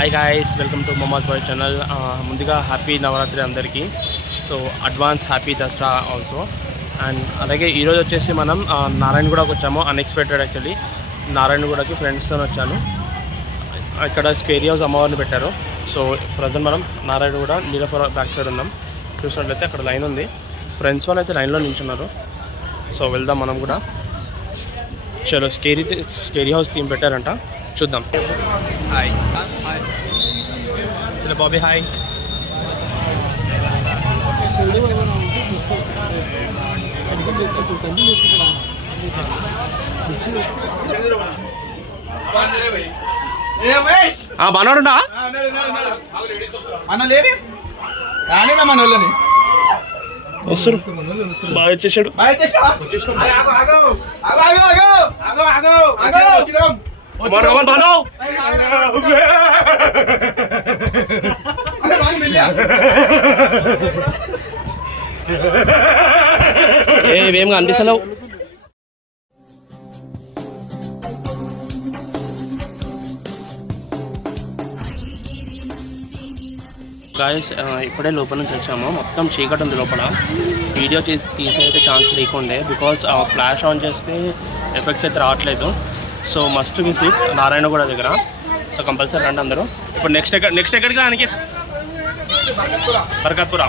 Hi guys, welcome to mama's boy channel. ముందుగా happy Navratri అందరికీ. So advance happy Dasara also. And అలాగే ఈరోజు వచ్చేసి మనం నారాయణగూడకు వచ్చాము. అన్ఎక్స్పెక్టెడ్ యాక్చువల్లీ నారాయణగూడకి ఫ్రెండ్స్తో వచ్చాను. ఇక్కడ స్క్వేర్ హౌస్ అమ్మవారిని పెట్టారు. సో ప్రజెంట్ మనం నారాయణగూడ నీలఫర్ బ్యాక్ సైడ్ ఉన్నాం. చూసినట్లయితే అక్కడ లైన్ ఉంది. ఫ్రెండ్స్ వాళ్ళు అయితే లైన్లో నిల్చున్నారు. సో వెళ్దాం మనం కూడా. చలో స్కేరీ హౌస్ థీమ్ పెట్టారంట, చూద్దాం. Hi hello Bobby, hi. బాగున్నాడుంటా వస్తారు, బాగా వచ్చేసాడు. ఏమేమి అనిపిస్తలేవు. గాయస్ ఇప్పుడే లోపల నుంచి వచ్చాము. మొత్తం చీకటి ఉంది లోపల. వీడియో తీసే అయితే ఛాన్స్ లేకుండే, బికాస్ ఫ్లాష్ ఆన్ చేస్తే ఎఫెక్ట్స్ అయితే రావట్లేదు. సో మస్ట్ విజిట్ నారాయణగూడ దగ్గర. సో కంపల్సరీ రండి అందరూ. ఇప్పుడు నెక్స్ట్ ఎక్కడికి రానికి? బర్కత్పుర.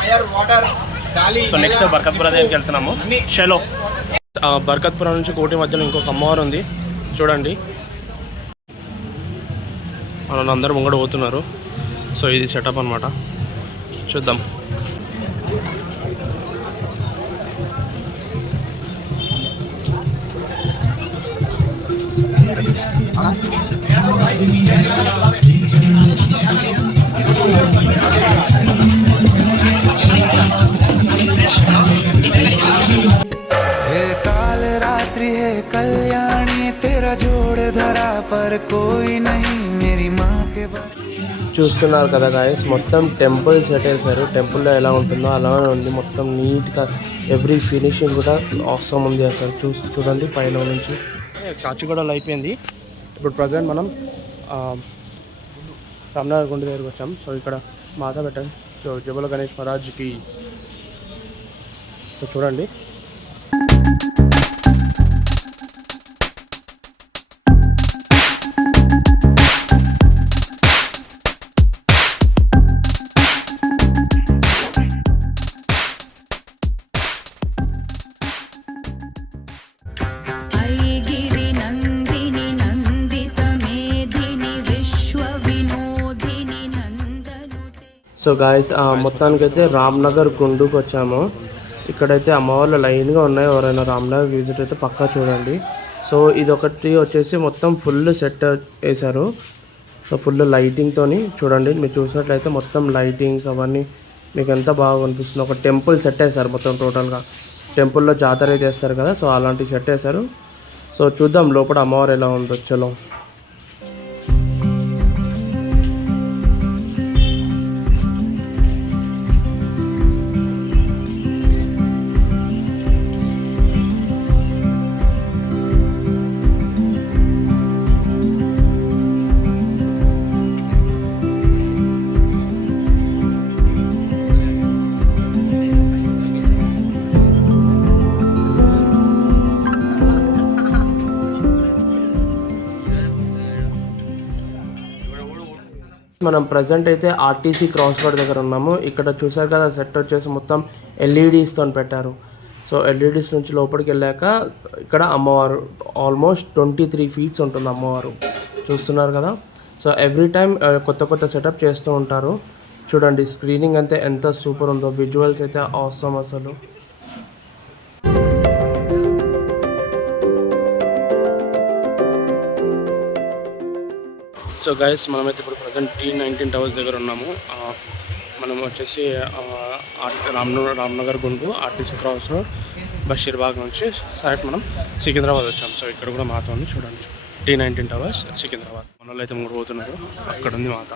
సో నెక్స్ట్ బర్కత్పుర దగ్గరికి వెళ్తున్నాము. చలో. బర్కత్పుర నుంచి కోటి మధ్యలో ఇంకొక అమ్మవారు ఉంది, చూడండి. అందరూ ముంగడ పోతున్నారు. సో ఇది సెటప్ అనమాట, చూద్దాం. काल रात्रि है कल्याणी तेरा जोड़ धरा पर कोई नहीं मेरी माँ के చూస్తున్నారు కదా గాయస్, మొత్తం టెంపుల్ సెట్ వేశారు. టెంపుల్లో ఎలా ఉంటుందో అలానే ఉంది. మొత్తం నీట్గా ఎవ్రీ ఫినిషింగ్ కూడా అవసరం ఉంది అసలు. చూడండి పైన నుంచి. కాచిగూడలో అయిపోయింది. ఇప్పుడు ప్రజెంట్ మనం రామ్నగర్ గుండె దగ్గరికి వచ్చాం. సో ఇక్కడ మాత పెట్టాం. సో జబల గణేష్ మహారాజ్కి. సో చూడండి. సో గాయస్ మొత్తానికైతే రామ్నగర్ గుండుకు వచ్చాము. ఇక్కడైతే అమ్మవాళ్ళు లైన్గా ఉన్నాయి. ఎవరైనా రామ్నగర్ విజిట్ అయితే పక్కా చూడండి. సో ఇదొకటి వచ్చేసి మొత్తం ఫుల్ సెట్ వేశారు. సో ఫుల్ లైటింగ్తో చూడండి. మీరు చూసినట్లయితే మొత్తం లైటింగ్స్ అవన్నీ మీకు ఎంత బాగా కనిపిస్తుంది. ఒక టెంపుల్ సెట్ వేశారు మొత్తం టోటల్గా. టెంపుల్లో జాతర అయితే వేస్తారు కదా, సో అలాంటి సెట్ వేశారు. సో చూద్దాం లోపల అమ్మవారు ఎలా ఉందో. చలో. మనం ప్రజెంట్ అయితే ఆర్టీసీ క్రాస్ రోడ్ దగ్గర ఉన్నాము. ఇక్కడ చూసారు కదా, సెట్ వచ్చేసి మొత్తం ఎల్ఈడీస్తో పెట్టారు. సో ఎల్ఈడీస్ నుంచి లోపలికి వెళ్ళాక ఇక్కడ అమ్మవారు ఆల్మోస్ట్ 23 feet ఉంటుంది అమ్మవారు. చూస్తున్నారు కదా. సో ఎవ్రీ టైం కొత్త సెటప్ చేస్తూ ఉంటారు. చూడండి స్క్రీనింగ్ అంతే ఎంత సూపర్ ఉందో. విజువల్స్ అయితే అవసరం అసలు. సో గైస్ మనమైతే ఇప్పుడు ప్రజెంట్ T19 టవర్స్ దగ్గర ఉన్నాము. మనం వచ్చేసి రామ్నగర్ గుండు ఆర్టీసీ క్రాస్ రోడ్ బషీర్బాగ్ నుంచి సైడ్ మనం సికింద్రాబాద్ వచ్చాం. సో ఇక్కడ కూడా మాత ఉంది, చూడండి. T19 towers Secunderabad. మన వాళ్ళు అయితే 3 పోతున్నారు. అక్కడ ఉంది మాత.